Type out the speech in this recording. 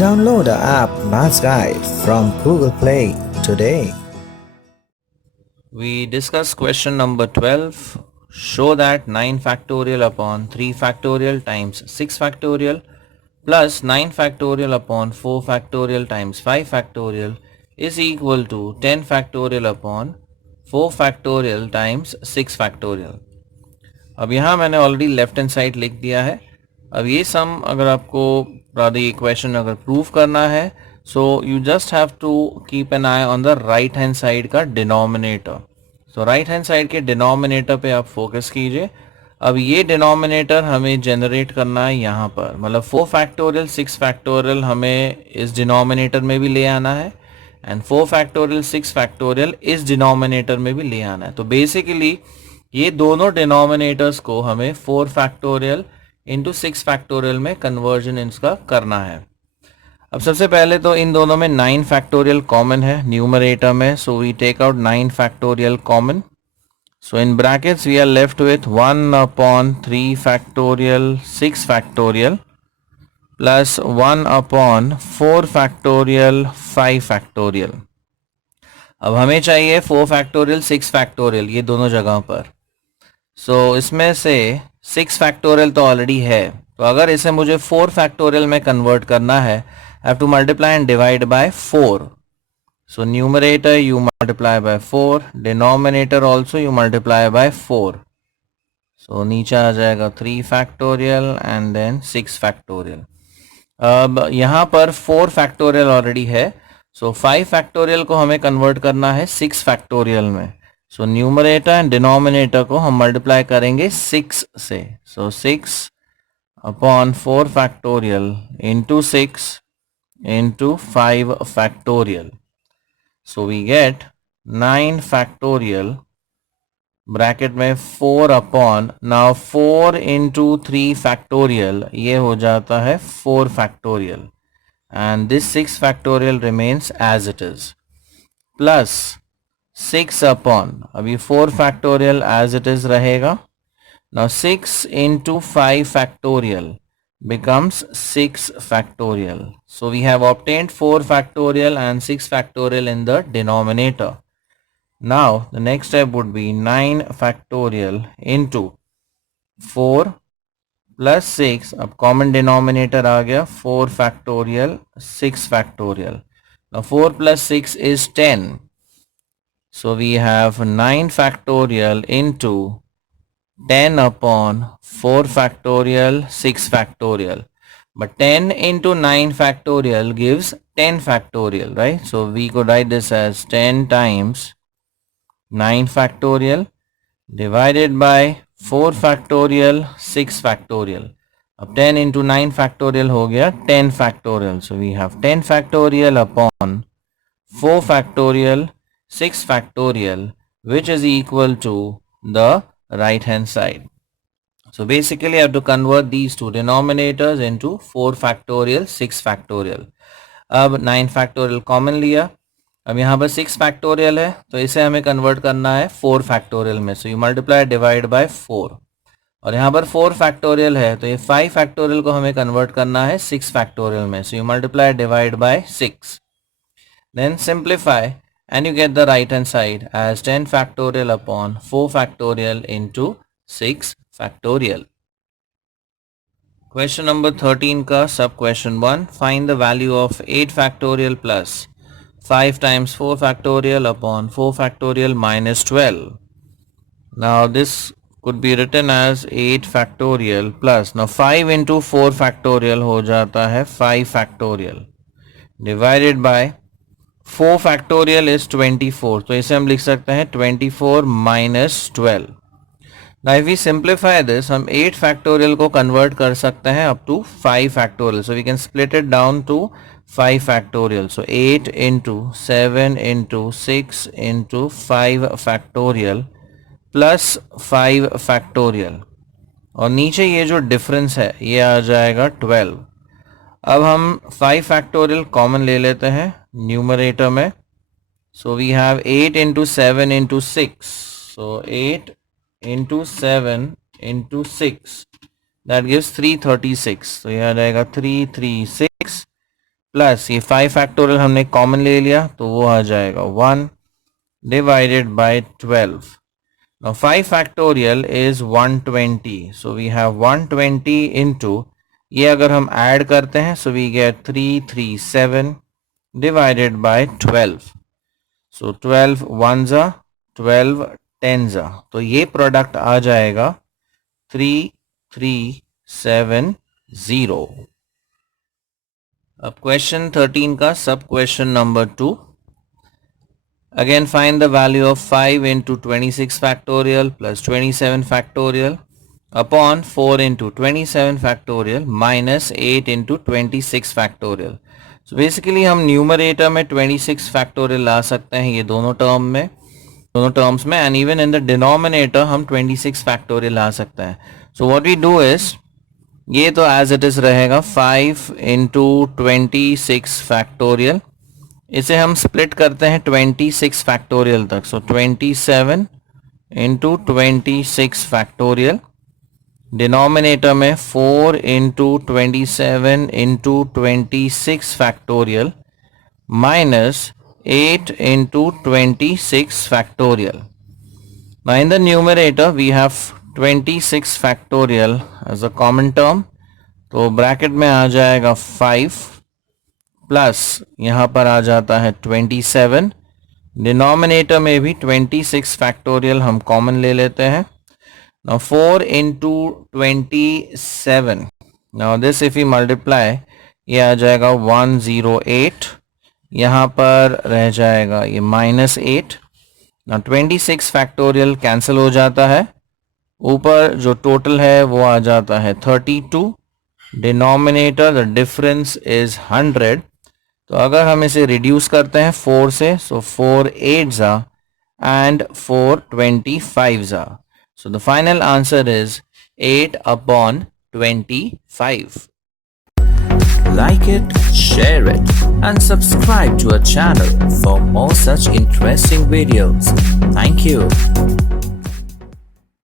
Download the app Maths Guide from Google Play today. We discuss question number 12. Show that 9 factorial upon 3 factorial times 6 factorial plus 9 factorial upon 4 factorial times 5 factorial is equal to 10 factorial upon 4 factorial times 6 factorial. अब यहाँ मैंने already left hand side लिख दिया है. अब ये सम अगर आपको ये इक्वेशन अगर प्रूव करना है, so you just have to keep an eye on the right hand side का denominator. So right hand side के डिनोमिनेटर पे आप फोकस कीजिए. अब ये डिनोमिनेटर हमें जनरेट करना है यहाँ पर, मतलब 4 फैक्टोरियल 6 फैक्टोरियल हमें इस डिनोमिनेटर में भी ले आना है एंड 4 फैक्टोरियल 6 फैक्टोरियल इस डिनोमिनेटर में भी ले आना है. तो बेसिकली ये दोनों डिनोमिनेटर्स को हमें 4 फैक्टोरियल इंटू 6 फैक्टोरियल में कन्वर्जन इसका करना है. अब सबसे पहले तो इन दोनों में 9 फैक्टोरियल कॉमन है न्यूमरेटर में, so we take out 9 factorial common. So in brackets we are left with 1 upon 3 factorial 6 factorial plus 1 upon 4 factorial 5 factorial. अब हमें चाहिए 4 फैक्टोरियल 6 फैक्टोरियल ये दोनों जगह पर. सो इसमें से 6 फैक्टोरियल तो ऑलरेडी है, तो अगर इसे मुझे 4 फैक्टोरियल में कन्वर्ट करना है, I have to multiply and divide by 4. So numerator you multiply by 4, denominator also you multiply by 4. So नीचे आ जाएगा 3 फैक्टोरियल एंड देन 6 फैक्टोरियल. अब यहाँ पर 4 फैक्टोरियल ऑलरेडी है, सो 5 फैक्टोरियल को हमें कन्वर्ट करना है 6 फैक्टोरियल में. सो न्यूमरेटर एंड डिनोमिनेटर को हम मल्टीप्लाई करेंगे 6 से. सो 6 upon 4 factorial into 6 into 5 factorial. So we get 9 factorial bracket में 4 upon, now 4 into 3 factorial ये हो जाता है 4 factorial and this 6 factorial remains as it is plus 6 upon, अभी 4 factorial as it is रहेगा. Now 6 into 5 factorial becomes 6 factorial. So we have obtained 4 factorial and 6 factorial in the denominator. Now the next step would be 9 factorial into 4 plus 6. अब common denominator आ गया 4 factorial 6 factorial. Now 4 plus 6 is 10. So we have 9 factorial into 10 upon 4 factorial 6 factorial, but 10 into 9 factorial gives 10 factorial, right? So we could write this as 10 times 9 factorial divided by 4 factorial 6 factorial. अब 10 into 9 factorial हो गया 10 factorial. So we have 10 factorial upon 4 factorial 6 factorial, which is equal to the right hand side. So basically I have to convert these two denominators into 4 factorial 6 factorial. अब 9 factorial common लिया. अब यहाँ पर 6 factorial है, तो इसे हमें convert करना है 4 factorial में. So you multiply divide by 4. और यहाँ पर 4 factorial है, तो ये 5 factorial को हमें कन्वर्ट करना है 6 factorial में. So you multiply divide by 6. Then simplify and you get the right hand side as 10 factorial upon 4 factorial into 6 factorial. Question number 13 का sub question 1. Find the value of 8 factorial plus 5 times 4 factorial upon 4 factorial minus 12. Now this could be written as 8 factorial plus, now 5 into 4 factorial हो जाता है 5 factorial divided by 4 factorial is 24, तो इसे हम लिख सकते हैं 24 minus 12. Now if we simplify this, हम 8 factorial को convert कर सकते हैं up to 5 factorial. So we can split it down to 5 factorial. So 8 into 7 into 6 into 5 factorial plus 5 factorial. और नीचे ये जो difference है ये आ जाएगा 12. अब हम 5 factorial common ले लेते हैं न्यूमरेटर में. So we have 8 into 7 into 6. So 8 into 7 into 6, that gives 336. So यह आ जाएगा 336 प्लस ये 5 फैक्टोरियल हमने कॉमन ले लिया तो वो आ जाएगा 1 divided by 12. Now 5 factorial is 120. So we have 120 into, ये अगर हम ऐड करते हैं so we get 337 divided by 12. So 12 ones are 12 tens are. तो ये प्रोडक्ट आ जाएगा 3370. अब क्वेश्चन 13 का सब question number 2. Again find the value of 5 into 26 factorial plus 27 factorial upon 4 into 27 factorial minus 8 into 26 factorial. So basically हम numerator में 26 factorial ला सकते हैं ये दोनों टर्म्स में and even in the denominator हम 26 factorial ला सकते हैं. So what we do is ये तो as it is रहेगा 5 into 26 factorial. इसे हम स्प्लिट करते हैं 26 फैक्टोरियल तक. सो 27 इंटू 26 फैक्टोरियल. डिनोमिनेटर में 4 into 27 into 26 factorial minus 8 into 26 factorial. Now in the numerator we have 26 factorial as a common term. तो ब्रैकेट में आ जाएगा 5 प्लस यहाँ पर आ जाता है 27. डिनोमिनेटर में भी 26 फैक्टोरियल हम कॉमन ले लेते हैं. Now 4 into 27. Now this if you multiply ये आ जाएगा 108. यहाँ पर रह जाएगा ये -8. नाउ 26 फैक्टोरियल कैंसिल हो जाता है. ऊपर जो टोटल है वो आ जाता है 32. Denominator the difference is 100. तो अगर हम इसे रिड्यूस करते हैं 4 से सो 4 8s are and 4 25s are. So the final answer is 8 upon 25. Like it, share it, and subscribe to our channel for more such interesting videos. Thank you.